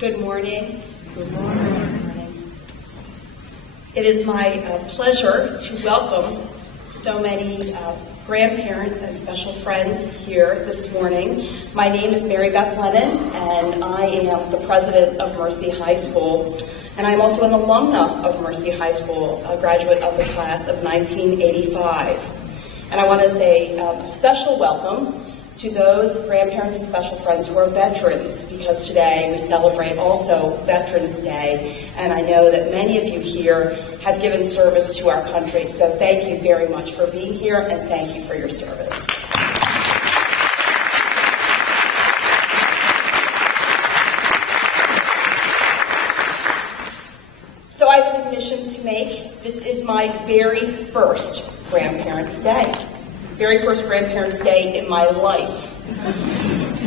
Good morning. Good morning. It is my pleasure to welcome so many grandparents and special friends here this morning. My name is Mary Beth Lennon, and I am the president of Mercy High School. And I'm also an alumna of Mercy High School, a graduate of the class of 1985. And I want to say a special welcome to those grandparents and special friends who are veterans, because today we celebrate also Veterans Day, and I know that many of you here have given service to our country, so thank you very much for being here, and thank you for your service. So I have an admission to make. This is my very first Grandparents' Day. Very first Grandparents' Day in my life.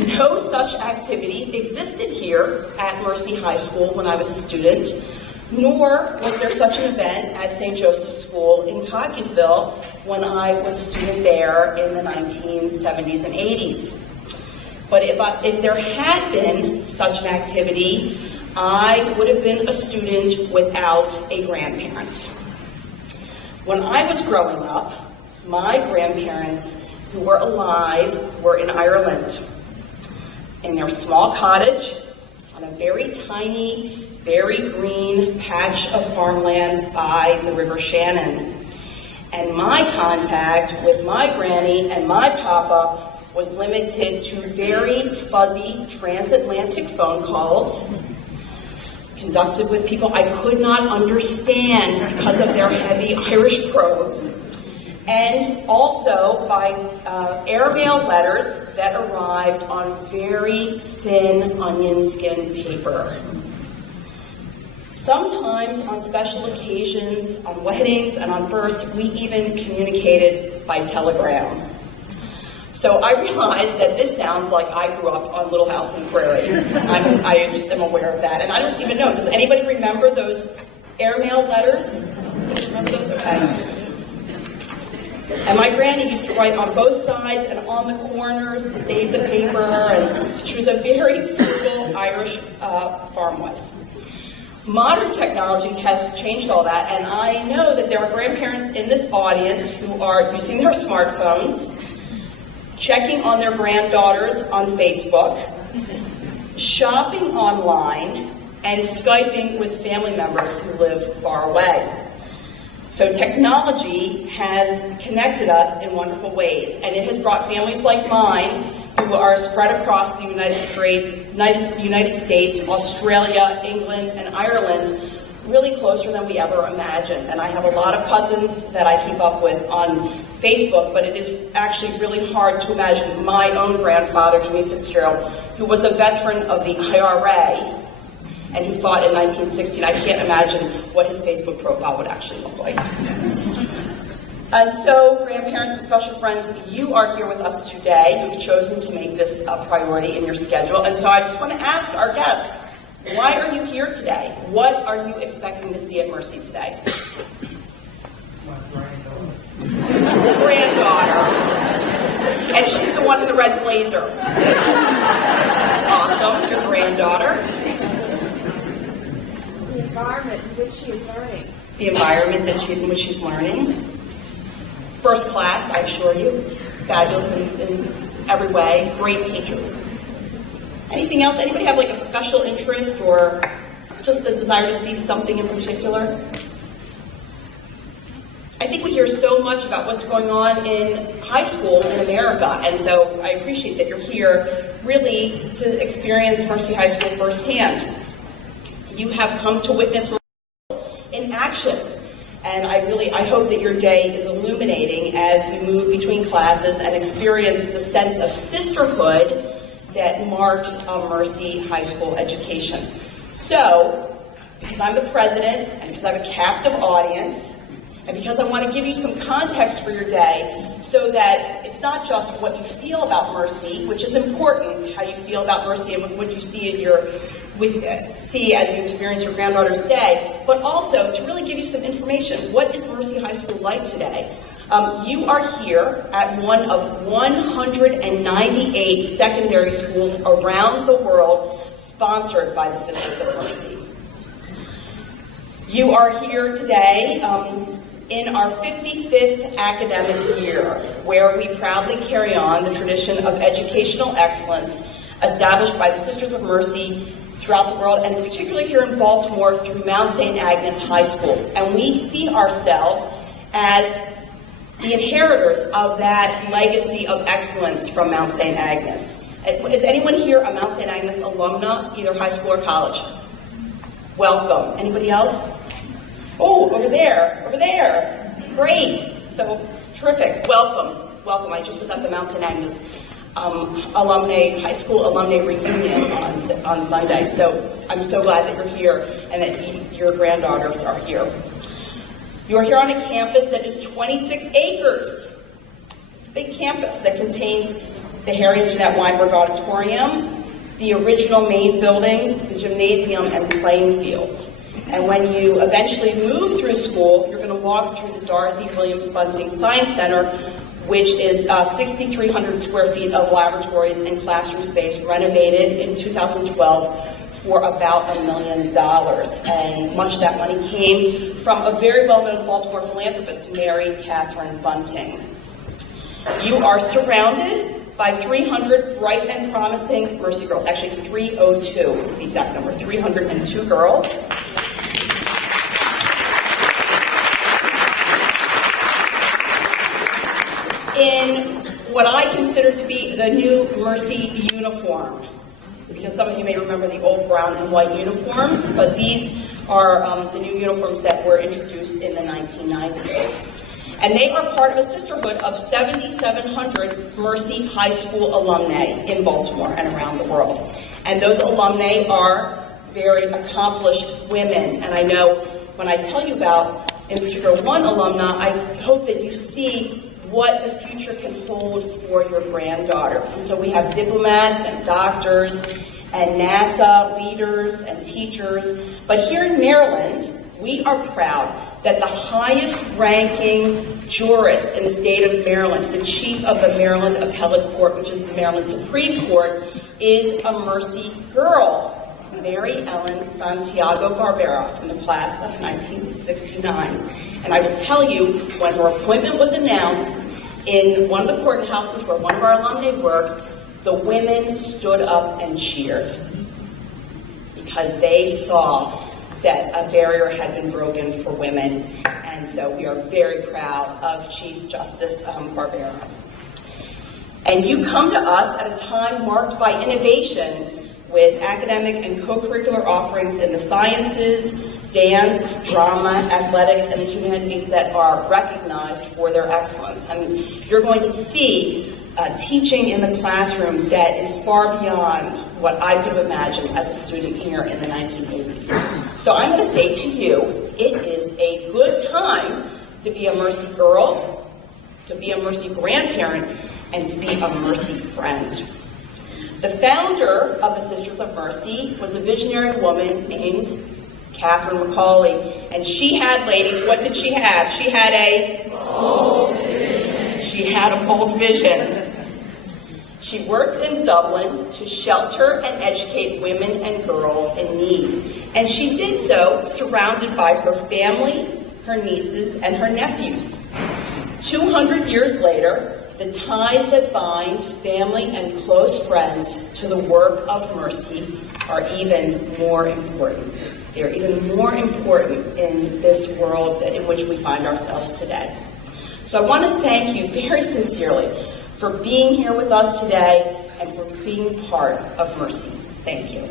No such activity existed here at Mercy High School when I was a student, nor was there such an event at St. Joseph's School in Cockeysville when I was a student there in the 1970s and 80s. But if there had been such an activity, I would have been a student without a grandparent. When I was growing up, my grandparents who were alive were in Ireland, in their small cottage on a very tiny, very green patch of farmland by the River Shannon. And my contact with my granny and my papa was limited to very fuzzy transatlantic phone calls conducted with people I could not understand because of their heavy Irish brogues, and also by airmail letters that arrived on very thin onion skin paper. Sometimes on special occasions, on weddings and on births, we even communicated by telegram. So I realized that this sounds like I grew up on Little House on the Prairie. I just am aware of that. And I don't even know, does anybody remember those airmail letters? Remember those? Okay. And my granny used to write on both sides and on the corners to save the paper, and she was a very frugal Irish farm wife. Modern technology has changed all that, and I know that there are grandparents in this audience who are using their smartphones, checking on their granddaughters on Facebook, shopping online, and Skyping with family members who live far away. So technology has connected us in wonderful ways, and it has brought families like mine, who are spread across the United States, Australia, England, and Ireland, really closer than we ever imagined. And I have a lot of cousins that I keep up with on Facebook, but it is actually really hard to imagine my own grandfather, Jimmy Fitzgerald, who was a veteran of the IRA, and who fought in 1916. I can't imagine what his Facebook profile would actually look like. And so, grandparents and special friends, you are here with us today. You've chosen to make this a priority in your schedule. And so I just want to ask our guests, why are you here today? What are you expecting to see at Mercy today? My granddaughter. Granddaughter. And she's the one in the red blazer. Awesome, your granddaughter. The environment in which she is learning. The environment in which she's learning. First class, I assure you. Fabulous in every way. Great teachers. Anything else? Anybody have like a special interest or just a desire to see something in particular? I think we hear so much about what's going on in high school in America, and so I appreciate that you're here really to experience Mercy High School firsthand. You have come to witness in action, and I hope that your day is illuminating as we move between classes and experience the sense of sisterhood that marks a Mercy High School education. So, because I'm the president, and because I have a captive audience, and because I want to give you some context for your day so that it's not just what you feel about Mercy, which is important, how you feel about Mercy and what you see in see as you experience your granddaughter's day, but also to really give you some information. What is Mercy High School like today? You are here at one of 198 secondary schools around the world, sponsored by the Sisters of Mercy. You are here today in our 55th academic year, where we proudly carry on the tradition of educational excellence established by the Sisters of Mercy throughout the world, and particularly here in Baltimore through Mount St. Agnes High School. And we see ourselves as the inheritors of that legacy of excellence from Mount St. Agnes. Is anyone here a Mount St. Agnes alumna, either high school or college? Welcome. Anybody else? Oh, over there. Great. So, terrific. Welcome. I just was at the Mount St. Agnes high school alumni reunion on Sunday. So I'm so glad that you're here and that your granddaughters are here. You're here on a campus that is 26 acres. It's a big campus that contains the Harry and Jeanette Weinberg Auditorium, the original main building, the gymnasium, and playing fields. And when you eventually move through school, you're going to walk through the Dorothy Williams Bunting Science Center, which is 6,300 square feet of laboratories and classroom space, renovated in 2012 for about $1 million. And much of that money came from a very well-known Baltimore philanthropist, Mary Catherine Bunting. You are surrounded by 300 bright and promising Mercy girls. Actually, 302 is the exact number, 302 girls. In what I consider to be the new Mercy uniform, because some of you may remember the old brown and white uniforms, but these are the new uniforms that were introduced in the 1990s. And they are part of a sisterhood of 7,700 Mercy High School alumni in Baltimore and around the world. And those alumni are very accomplished women. And I know when I tell you about, in particular, one alumna, I hope that you see what the future can hold for your granddaughter. And so we have diplomats and doctors and NASA leaders and teachers. But here in Maryland, we are proud that the highest ranking jurist in the state of Maryland, the chief of the Maryland Appellate Court, which is the Maryland Supreme Court, is a Mercy girl, Mary Ellen Santiago Barbera, from the class of 1969. And I will tell you, when her appointment was announced in one of the courthouses where one of our alumni worked, the women stood up and cheered because they saw that a barrier had been broken for women. And so we are very proud of Chief Justice Barbera. And you come to us at a time marked by innovation with academic and co-curricular offerings in the sciences, dance, drama, athletics, and the humanities that are recognized for their excellence. I mean, you're going to see teaching in the classroom that is far beyond what I could have imagined as a student here in the 1980s. So I'm going to say to you, it is a good time to be a Mercy girl, to be a Mercy grandparent, and to be a Mercy friend. The founder of the Sisters of Mercy was a visionary woman named Catherine McCauley. And she had, ladies, what did she have? She had a bold vision. She had a bold vision. She worked in Dublin to shelter and educate women and girls in need. And she did so surrounded by her family, her nieces, and her nephews. 200 years later, the ties that bind family and close friends to the work of Mercy are even more important. They're even more important in this world in which we find ourselves today. So I want to thank you very sincerely for being here with us today and for being part of Mercy. Thank you.